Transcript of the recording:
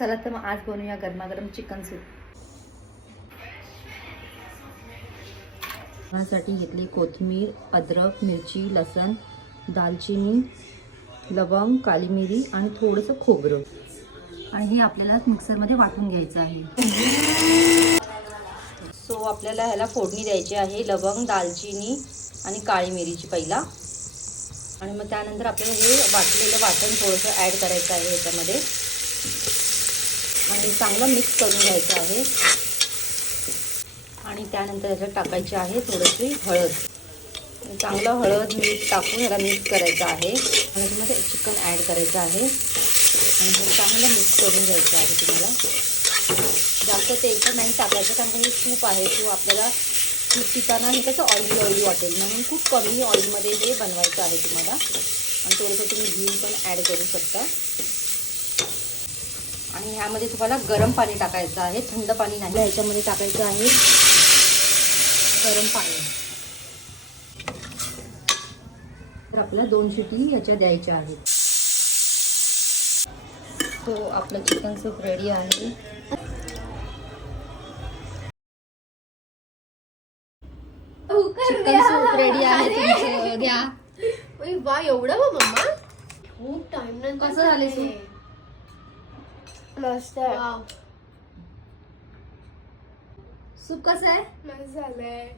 चला तर मग आज बनवूया गरमागरम चिकन सूप. साठी घेतली कोथिंबीर, अद्रक, मिरची, लसण, दालचिनी, लवंग, काली मिरी आणि थोडंसं खोबरं. आणि हे आपल्याला मिक्सरमध्ये वाटून घ्यायचं आहे. सो आपल्याला ह्याला फोडणी द्यायची आहे. लवंग, दालचिनी आणि काळी मिरीची पहिला. आणि मग त्यानंतर आपल्याला हे वाटलेलं वाटण थोडंसं ॲड करायचं आहे ह्याच्यामध्ये आणि चांगलं मिक्स करून घ्यायचं आहे. आणि त्यानंतर ह्याच्यात टाकायची आहे थोडीशी हळद. चांगलं हळद मीठ टाकून ह्याला मिक्स करायचं आहे. आणि त्याच्यामध्ये चिकन ॲड करायचं आहे आणि हे चांगलं मिक्स करून घ्यायचं आहे. तुम्हाला जास्त तेल पण नाही टाकायचं कारण हे सूप आहे. तो आपल्याला सूप पिताना हे कसं ऑइली वाटेल म्हणून खूप कमी ऑइलमध्ये हे बनवायचं आहे तुम्हाला. आणि थोडंसं तुम्ही घी पण ॲड करू शकता. आणि ह्यामध्ये तुम्हाला गरम पाणी टाकायचं आहे, थंड पाणी नाही. ह्याच्यामध्ये टाकायचं आहे गरम पाणी. तर आपल्याला 2 शिटी ह्याच्या द्यायच्या आहेत. तो आपलं चिकन सूप रेडी आहे. चिकन सूप रेडी आहे तुमचं, घ्या. वा एवढं बा मम्मा, खूप टाइम नंतर. कसं झाले सूप? मस्त आहे. सूप कसं आहे? मस्त झालंय.